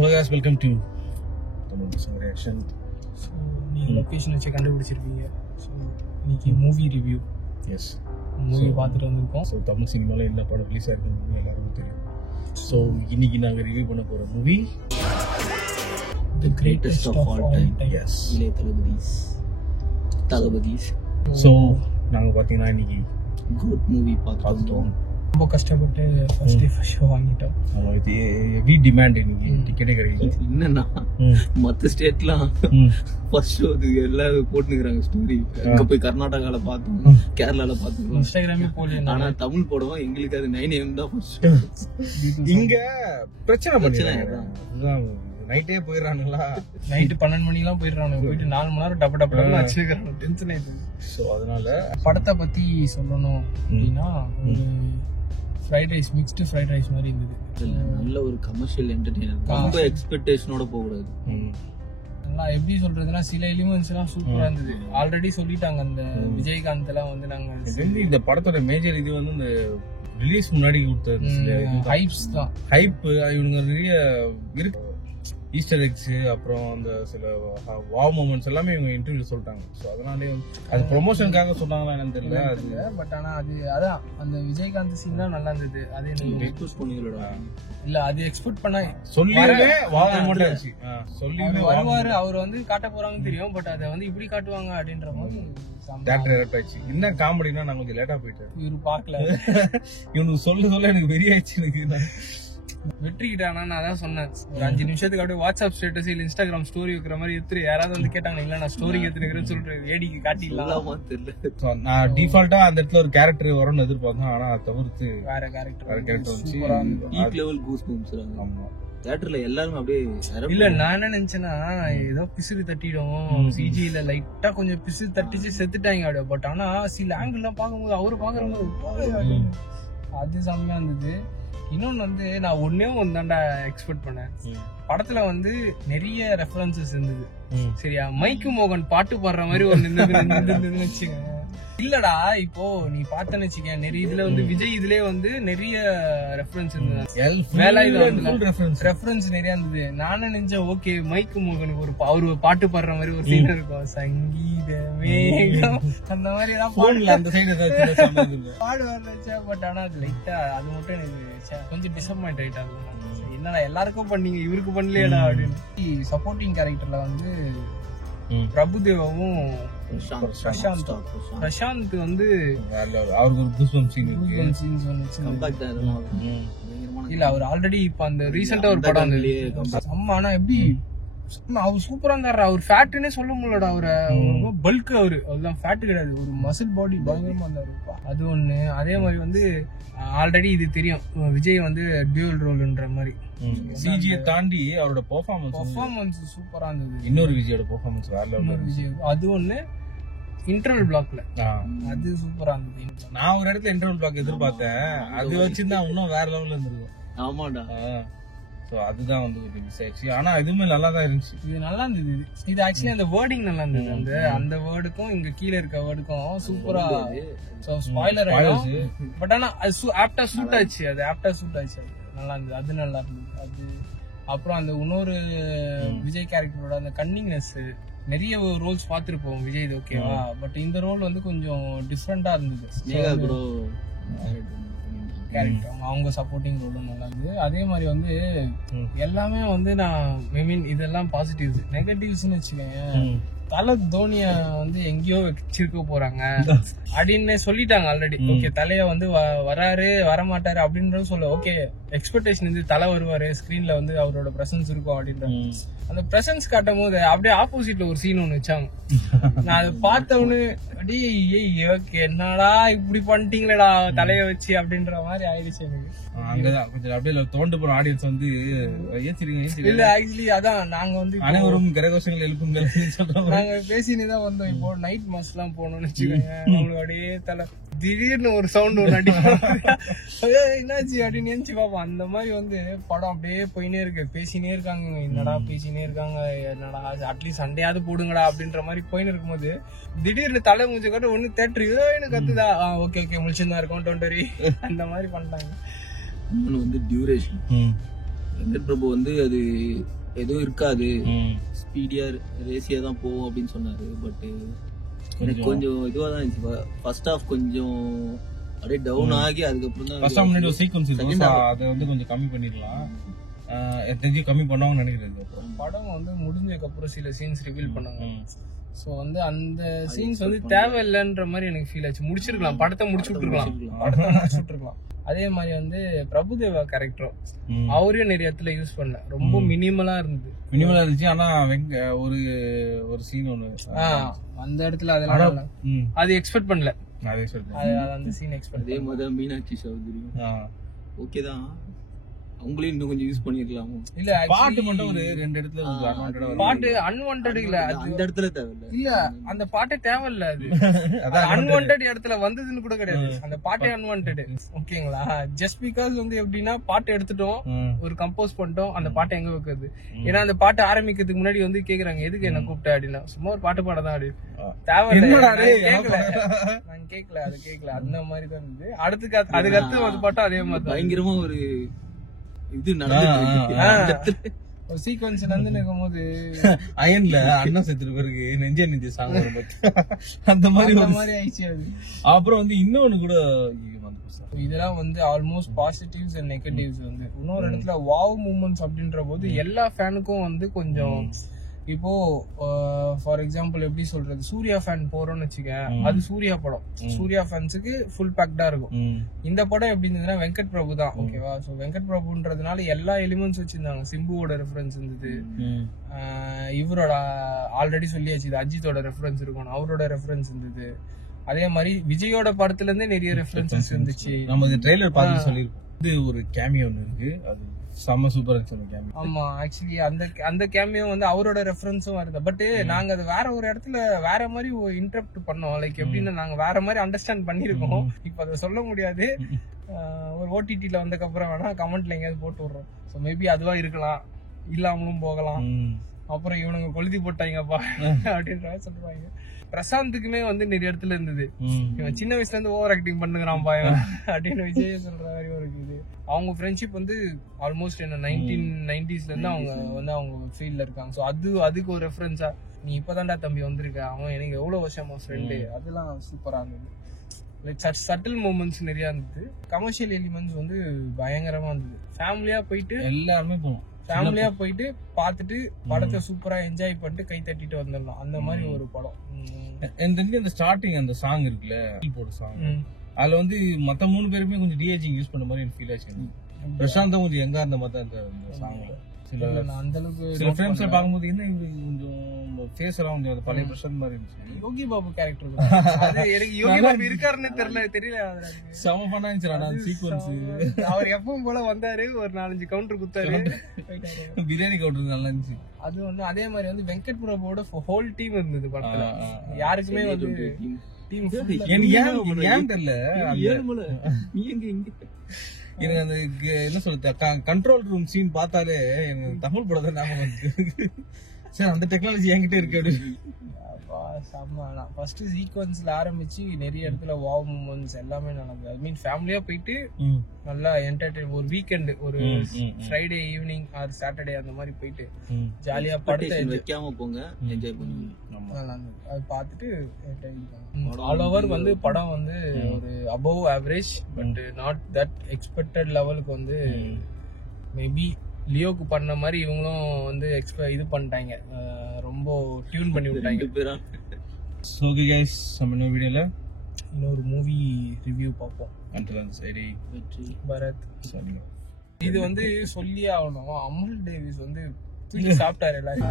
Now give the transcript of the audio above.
Hello guys, welcome to Tamil Song Reaction. So நீங்க location வச்சு கண்டுபிடிச்சிருப்பீங்க. So இன்னைக்கு movie review. Yes. Movie பார்த்துட்டு வந்திருக்கோம். ஸோ தமிழ் சினிமாவில் என்ன படம் ரிலீஸ் ஆயிருக்குன்னு எல்லாருக்கும் தெரியும். ஸோ இன்னைக்கு நாங்கள் ரிவ்யூ பண்ண போகிற movie The Greatest of All Time. Yes. இளைய தளபதிஸ். ஸோ நாங்கள் பார்த்தீங்கன்னா இன்னைக்கு குட் மூவி பார்த்துட்டோம். ரொம்ப கஷ்டப்பட்டு ஃபர்ஸ்ட் ஷோ வாங்கிட்டோம். நம்ம இது ஹெவி டிமாண்ட் இன்னைக்கு டிக்கெட்டே கிடைக்கல. என்னன்னா மற்ற ஸ்டேட்லாம் ஃபர்ஸ்ட் ஷோ எல்லாரும் போட்டுக்கிறாங்க ஸ்டோரி. அங்க போய் கர்நாடகால பார்த்தோம், கேரளால பார்த்தோம், இன்ஸ்டாகிராமே போல. ஆனா தமிழ் போடுவோம் எங்களுக்கு அது 9 AM தான் ஃபர்ஸ்ட் ஷோ. இங்க பிரச்சனை நைட்டே போயிடறானுங்களா, நைட்டு 12 மணிக்கெல்லாம் போயிடுறானுங்க. போயிட்டு 4 மணி நேரம் டப்பு டப்பு வச்சிருக்காங்க. டென்ஷன் ஆயிடுது. ஸோ அதனால படத்தை பத்தி சொல்லணும் அப்படின்னா ஒரு fried rice, mixed fried rice மாதிரி இருந்தது. நல்ல ஒரு கமர்ஷியல் என்டர்டெய்னர். ரொம்ப எக்ஸ்பெக்டேஷனோட போக கூடாது. நல்லா எப்படி சொல்றதுன்னா சில எலிமெண்ட்ஸ் எல்லாம் சூப்பரா இருந்தது. ஆல்ரெடி சொல்லிட்டாங்க அந்த விஜயகாந்த் எல்லாம் வந்து நாங்க இந்த படத்தோட மேஜர் இது வந்து இந்த ரிலீஸ் முன்னாடி கொடுத்தது ஹைப்ஸ் தான். ஹைப் இவனுங்க நிறைய இருக்கு, ஈஸ்டர் எக்ஸ், அப்புறம் அந்த சில வாவ் மூமெண்ட்ஸ் எல்லாமே இவங்க இன்டர்வியூ சொல்லிட்டாங்க. ஸோ அதனாலே அது ப்ரொமோஷனுக்காக சொன்னாங்களா என்னன்னு தெரியல. அது பட் ஆனா அது அதான் அந்த விஜயகாந்த் சீன் தான் நல்லா இருந்தது. அது எக்ஸ்போஸ் பண்ணிங்களோட இல்ல அது எக்ஸ்பெக்ட் பண்ண சொல்லியே வாவ் மூமெண்ட் ஆச்சு. சொல்லி வருவாரு, அவர் வந்து காட்ட போறாங்கன்னு தெரியும். பட் அதை வந்து இப்படி காட்டுவாங்க அப்படின்ற மாதிரி தேட்டர் எரப்ட் ஆயிடுச்சு. என்ன காமெடினா நான் கொஞ்சம் லேட்டா போயிட்டேன். இவரு பாக்கல. இவனுக்கு சொல்ல எனக்கு வெறி ஆயிடுச்சு. எனக்கு வெற்றிக்கிட்டானா நான் தான் சொன்னேன், ஒரு 5 நிமிஷத்துக்கு அப்படியே வாட்ஸ்அப் ஸ்டேட்டஸ் இல்ல இன்ஸ்டாகிராம் ஸ்டோரி வைக்கிற மாதிரி எடுத்து யாராவது வந்து கேட்டாங்க, இல்ல நான் ஸ்டோரி எடுத்துக்கிறேன்னு சொல்லிட்டு வேடிக்கை காட்டிடலாமா தெரியல. நான் டிஃபால்ட்டா அந்த இடத்துல ஒரு கேரக்டர் வரும்னு எதிர்பார்த்தேன். ஆனா அதை தவிர்த்து வேற கேரக்டர் வந்துச்சு. Peak level goose bumps. ஆமா தியேட்டர்ல எல்லாரும் அப்படியே இல்ல நான் என்ன நினைச்சேன்னா ஏதோ பிசுறு தட்டிடும், சிஜில லைட்டா கொஞ்சம் பிசுறு தட்டிச்சு செத்துட்டாங்க அப்படியே. பட் ஆனா சில ஆங்கிள் எல்லாம் பாக்கும்போது அவரு பாக்குறவங்க அது செம்மையா இருந்தது. இன்னொன்னு வந்து நான் ஒன்னே தாண்டா எக்ஸ்பெக்ட் பண்ணேன். படத்துல வந்து நிறைய ரெஃபரன்சஸ் இருந்தது. சரியா, மைக்கு மோகன் பாட்டு பாடுற மாதிரி ஒரு இருந்ததுன்னு வச்சுக்கோங்க. இல்லடா இப்போ நீ பார்த்தன்னு வச்சுக்க, நிறைய இதுல வந்து விஜய் இதுலயே வந்து நிறைய ரெஃபரன்ஸ் இருந்தது, ரெஃபரன்ஸ் நிறைய இருந்தது. நானே நினைச்சேன் ஓகே மைக்கு மோகனுக்கு ஒரு அவரு பாட்டு பாடுற மாதிரி ஒரு சீன் இருக்கும், சங்கீத மேகம் அந்த மாதிரி எல்லாம் பாடுவார் நினைச்சேன். பட் ஆனா அது லைட்டா அது மட்டும் எனக்கு கொஞ்சம் டிசப்பாயிண்ட் ஆயிட்டாங்க. என்னடா எல்லாருக்கும் பண்ணீங்க இவருக்கு பண்ணலையடா அப்படின்னு. சப்போர்ட்டிங் கேரக்டர்ல வந்து பிரபுதேவாவும் பிரசாந்த் வந்து இல்ல அவர் ஆல்ரெடி இப்ப அந்த ரீசெண்டா ஒரு படம் அம்மா. ஆனா எப்படி அவர் சூப்பரா இருந்தாரு. அவர் ஃபேட்டுன்னே சொல்ல முடியலடா. அவரை பல்க் அவரு அதுதான் ஃபேட்டு கிடையாது, ஒரு மசில் பாடி பயங்கரமா இருந்தாரு. அது ஒண்ணு. அதே மாதிரி வந்து ஆல்ரெடி இது தெரியும் விஜய் வந்து டியூவல் ரோல்ன்ற மாதிரி. சிஜியை தாண்டி அவரோட பெர்ஃபார்மன்ஸ் சூப்பரா இருந்தது. இன்னொரு விஜயோட பெர்ஃபார்மன்ஸ் வேற லெவல். விஜய் அது ஒண்ணு. இன்டர்வல் பிளாக்ல அது சூப்பரா இருந்தது. நான் ஒரு இடத்துல இன்டர்வல் பிளாக் எதிர்பார்த்தேன், அது வச்சிருந்தா இன்னும் வேற லெவல்ல இருந்திருக்கும். ஆமாடா. சோ அதுதான் வந்து மிஸ் ஆயிடுச்சு. ஆனா இதுவுமே நல்லா தான் இருந்துச்சு. இது நல்லா இருந்தது. இது ஆக்சுவலி அந்த வேர்டிங் நல்லா இருந்தது. அந்த வேர்டுக்கும் இங்க கீழ இருக்க வேர்டுக்கும் சூப்பரா. சோ ஸ்பாயிலர் ஆயிடுச்சு. பட் ஆனா அது ஆப்டா சூட் ஆச்சு. அது ஆப்டா சூட் ஆச்சு. நல்லா இருந்தது. அது நல்லா இருந்தது. அது அப்புறம் அந்த இன்னொரு விஜய் கேரக்டரோட அந்த கன்னிங்னஸ், நிறைய ரோல்ஸ் பாத்துருப்போம் விஜய் இது ஓகேவா. பட் இந்த ரோல் வந்து கொஞ்சம் டிஃப்ரெண்டா இருந்தது. கேரக்டர் அவங்க சப்போர்ட்டிங் ரோலும் நல்லா இருந்தது. அதே மாதிரி வந்து எல்லாமே வந்து நான் ஐ மீன் இதெல்லாம் பாசிட்டிவ்ஸ். நெகட்டிவ்ஸ்னு வச்சுக்கேன், தலை தோனிய வந்து எங்கேயோ வச்சிருக்க போறாங்க அப்படின்னு சொல்லிட்டாங்க ஆல்ரெடி. ஓகே தலைய வந்து வராரு வரமாட்டாரு அப்படின்றது சொல்ல. ஓகே எக்ஸ்பெக்டேஷன் வந்து தலை வருவாரு, ஸ்கிரீன்ல வந்து அவரோட பிரசன்ஸ் இருக்கும் அப்படின்ற அந்த பிரசன்ஸ் காட்டும் போது அப்படியே ஆப்போசிட்ல ஒரு சீன் ஒண்ணு வச்சாங்க. நான் அதை பார்த்தவனு அப்படியே என்னடா இப்படி பண்ணிட்டீங்களா தலைய வச்சு அப்படின்ற மாதிரி ஆயிடுச்சு எனக்கு. அங்கதான் கொஞ்சம் அப்படியே தோண்டு போன ஆடியன்ஸ் வந்து இல்ல ஆக்சுவலி அதான் நாங்க வந்து அனைவரும் கரகோஷங்கள் எழுப்புங்கள் நாங்க பேசினேதான் வந்தோம். இப்போ நைட் மாஸ் எல்லாம் போனோம்னு வச்சுக்கோங்க, அவங்களுக்கு அப்படியே தலை திடீர்னு ஒரு சவுண்ட் ஒன்று அடிப்பாங்க, என்னாச்சு அப்படின்னு நினைச்சு பார்ப்போம். அந்த மாதிரி வந்து படம் அப்படியே போயினே இருக்கு, பேசினே இருக்காங்க, என்னடா பேசினே இருக்காங்க, என்னடா அட்லீஸ்ட் சண்டையாவது போடுங்கடா அப்படின்ற மாதிரி போயின்னு இருக்கும்போது திடீர்னு தலை முடிஞ்ச காட்ட ஒண்ணு தேட்டரு எனக்கு கத்துதா, ஓகே ஓகே முடிச்சுதான் இருக்கும் டோன்ட் வரி அந்த மாதிரி பண்ணிட்டாங்க. வந்து டியூரேஷன் வெங்கட் பிரபு வந்து அது எதுவும் இருக்காது, ஸ்பீடியா ரேசியா தான் போகும் அப்படின்னு சொன்னாரு. பட் எனக்கு கொஞ்சம் இதுவா தான் இருந்துச்சு. ஃபர்ஸ்ட் ஹாஃப் கொஞ்சம் அப்படியே டவுன் ஆகி அதுக்கப்புறம் தான் ஃபர்ஸ்ட் முன்னாடி ஒரு சீக்வன்ஸ் இருக்கும், அதை வந்து கொஞ்சம் கம்மி பண்ணிடலாம், தெரிஞ்சு கம்மி பண்ணுவாங்கன்னு நினைக்கிறேன். படம் வந்து முடிஞ்சதுக்கு அப்புறம் சில சீன்ஸ் ரிவீல் பண்ணாங்க. சோ வந்து அந்த சீன்ஸ் வந்து தேவையில்லைன்ற மாதிரி எனக்கு ஃபீல் ஆச்சு. முடிச்சிருக்கலாம், படத்தை முடிச்சு விட்டுருக்கலாம். அதே மாதிரி வந்து பிரபுதேவா கேரக்டரும் அவரையும் நிறைய இடத்துல யூஸ் பண்ணல, ரொம்ப மினிமலா இருந்துச்சு. ஆனா ஒரு சீன் ஒண்ணு அந்த இடத்துல அதெல்லாம் அது எக்ஸ்பெக்ட் பண்ணல, அந்த சீன் எக்ஸ்பெக்ட். அதே மாதிரி மீனாட்சி சௌதரியும் ஓகே தான், அவங்களையும் இன்னும் கொஞ்சம் யூஸ் பண்ணிருக்கலாம். இல்ல பாட்டு மட்டும் ஒரு 2 இடத்துல பாட்டு அன்வான்டட் இல்ல, அந்த இடத்துல தேவையில்ல. இல்ல அந்த பாட்டே தேவையில்ல, அது அன்வான்டட் இடத்துல வந்ததுன்னு கூட கிடையாது, அந்த பாட்டே அன்வான்டட். ஓகேங்களா, ஜஸ்ட் பிகாஸ் வந்து எப்படின்னா பாட்டு எடுத்துட்டோம், ஒரு கம்போஸ் பண்ணிட்டோம், அந்த பாட்டை எங்க வைக்கிறது? ஏன்னா அந்த பாட்டு ஆரம்பிக்கிறதுக்கு முன்னாடி வந்து கேக்குறாங்க எதுக்கு என்ன கூப்பிட்ட அப்படின்னா, சும்மா ஒரு பாட்டு பாடதான் அப்படி தேவையில்ல, நான் கேட்கல, அது கேட்கல, அந்த மாதிரி தான் இருந்தது. அதுக்கடுத்து ஒரு பாட்டும் அதே மாதிரி பயங்கரமா ஒரு இது நடந்துட்டு ஒரு சீக்வன்ஸ் நடந்து இருக்கும்போது அயன்ல அண்ணா செத்துட்டு பிறகு நெஞ்ச சாங் அந்த மாதிரி ஆயிடுச்சு அது. அப்புறம் வந்து இன்னொன்னு கூட இதெல்லாம் வந்து ஆல்மோஸ்ட் பாசிட்டிவ்ஸ் அண்ட் நெகட்டிவ்ஸ் வந்து இன்னொரு இடத்துல வாவ் மூமெண்ட்ஸ் அப்படின்ற போது எல்லா ஃபேனுக்கும் வந்து கொஞ்சம் இப்போ ஃபார் எக்ஸாம்பிள் எப்படி சொல்றது, சூர்யா ஃபேன் போறோம்னு வச்சுக்க, அது சூர்யா படம், சூர்யா ஃபேன்ஸுக்கு ஃபுல் பேக்டா இருக்கும். இந்த படம் எப்படி இருந்ததுன்னா வெங்கட் பிரபு தான், ஓகேவா? சோ வெங்கட் பிரபுன்றதுனால எல்லா எலிமெண்ட்ஸ் வச்சிருந்தாங்க. சிம்புவோட ரெஃபரன்ஸ் இருந்தது, இவரோட ஆல்ரெடி சொல்லியாச்சு அஜித்தோட ரெஃபரன்ஸ் இருக்கணும், அவரோட ரெஃபரன்ஸ் இருந்தது. அதே மாதிரி விஜயோட படத்துல இருந்தே நிறைய ரெஃபரன்சஸ் இருந்துச்சு. நம்ம ட்ரெய்லர் பார்த்து சொல்லிருக்கோம், இது ஒரு கேமியோ இருக்கு, அது செம்ம சூப்பரா இருந்துச்சு கேமியோ. ஆமா, ஆக்சுவலி அந்த கேமியோ வந்து அவரோட ரெஃபரன்ஸும் வருது. பட் நாங்க அது வேற ஒரு இடத்துல வேற மாதிரி இன்டரப்ட் பண்ணோம். லைக் எப்படின்னா நாங்க வேற மாதிரி அண்டர்ஸ்டாண்ட் பண்ணிருக்கோம். இப்ப அதை சொல்ல முடியாது, ஒரு ஓடிடில வந்ததுக்கு அப்புறம் வேணா கமெண்ட்ல எங்கேயாவது போட்டு விடுறோம். ஸோ மேபி அதுவா இருக்கலாம், இல்லாமலும் போகலாம். அப்புறம் இவனுங்க கொளுத்தி போட்டாங்கப்பா அப்படின்ற சொல்றாங்க. பிரசாந்துக்குமே வந்து நிறைய இடத்துல இருந்தது, இவன் சின்ன வயசுல இருந்து ஓவர் ஆக்டிங் பண்ணுகிறான் பாயன் அப்படின்னு விஜய் சொல்ற மாதிரி ஒரு இருக்குது. அவங்க ஃப்ரெண்ட்ஷிப் வந்து ஆல்மோஸ்ட் என்ன 1990s இருந்து அவங்க ஃபீல்ட்ல இருக்காங்க. ஸோ அதுக்கு ஒரு ரெஃபரன்ஸா, நீ இப்பதான்டா தம்பி வந்திருக்க, அவன் எனக்கு எவ்வளவு வருஷமா ஃப்ரெண்டு, அதெல்லாம் சூப்பரா இருந்தது. லைக் சட்டில் மூமெண்ட்ஸ் நிறைய இருந்தது. கமர்ஷியல் எலிமெண்ட்ஸ் வந்து பயங்கரமா இருந்தது. ஃபேமிலியா போயிட்டு எல்லாருமே போவோம், ஃபேமிலியா போயிட்டு பார்த்துட்டு படத்தை சூப்பரா என்ஜாய் பண்ணிட்டு கை தட்டிட்டு வந்துடலாம், அந்த மாதிரி ஒரு படம். இந்த ஸ்டார்டிங் அந்த சாங் இருக்குல்ல, போட சாங், அதுல வந்து மத்த 3 பேருமே கொஞ்சம் டிஏஜிங் யூஸ் பண்ண மாதிரி எனக்கு ஃபீல் ஆச்சு. பிரசாந்தம் கொஞ்சம் எங்க அந்த மாதிரி அந்த சாங்ல அந்த அளவுக்கு ஃப்ரேம்ஸ்ல பாக்கும்போது என்ன இவரு கொஞ்சம் ஃபேஸ் எல்லாம் கொஞ்சம் பழைய பிரசாந்த் மாதிரி இருந்துச்சு. யோகி பாபு கேரக்டர் அது எனக்கு யோகி பாபு இருக்காருன்னு தெரியல. செம பண்ணா இருந்துச்சு அந்த சீக்வென்ஸ். அவர் எப்பவும் போல வந்தாரு, ஒரு 4-5 கவுண்டர் குத்தாரு, பிரியாணி கவுண்டர் நல்லா இருந்துச்சு. அது வந்து அதே மாதிரி வந்து வெங்கட் பிரபுவோட ஹோல் டீம் இருந்தது படத்துல. யாருக்குமே வந்து டீம் ஏன் தெரியல, எனக்கு அந்த என்ன சொல்றது கண்ட்ரோல் ரூம் சீன் பார்த்தாலே எனக்கு தமிழ் படம் தான் ஞாபகம் வந்து. சரி, அந்த டெக்னாலஜி என்கிட்ட இருக்கு அப்படி. ஃபர்ஸ்ட் சீக்வன்ஸ்ல ஆரம்பிச்சு நிறைய இடத்துல வாவ் மூமெண்ட்ஸ் எல்லாமே நடக்குது. ஐ மீன் ஃபேமிலியா போயிட்டு நல்லா என்டர்டெயின், ஒரு வீக்கெண்ட், ஒரு ஃப்ரைடே ஈவினிங் ஆர் சாட்டர்டே அந்த மாதிரி போயிட்டு ஜாலியா படத்தை வைக்காம போங்க, என்ஜாய் பண்ணுங்க. அது பார்த்துட்டு ஆல் ஓவர் வந்து படம் வந்து ஒரு above average, but not that expected லெவலுக்கு வந்து மேபி லியோக்கு பண்ண மாதிரி இவங்களும் வந்து இது பண்ணிட்டாங்க, ரொம்ப டியூன் பண்ணி விட்டாங்க. ஓகே गाइस, நம்ம இன்னொரு வீடியோல இன்னொரு மூவி ரிவ்யூ பார்ப்போம். சரி, பரத் இது வந்து சொல்லி ஆகணும், அமுல் டேவிஸ் வந்து தூக்கி சாப்பிட்டாரு எல்லாரும்.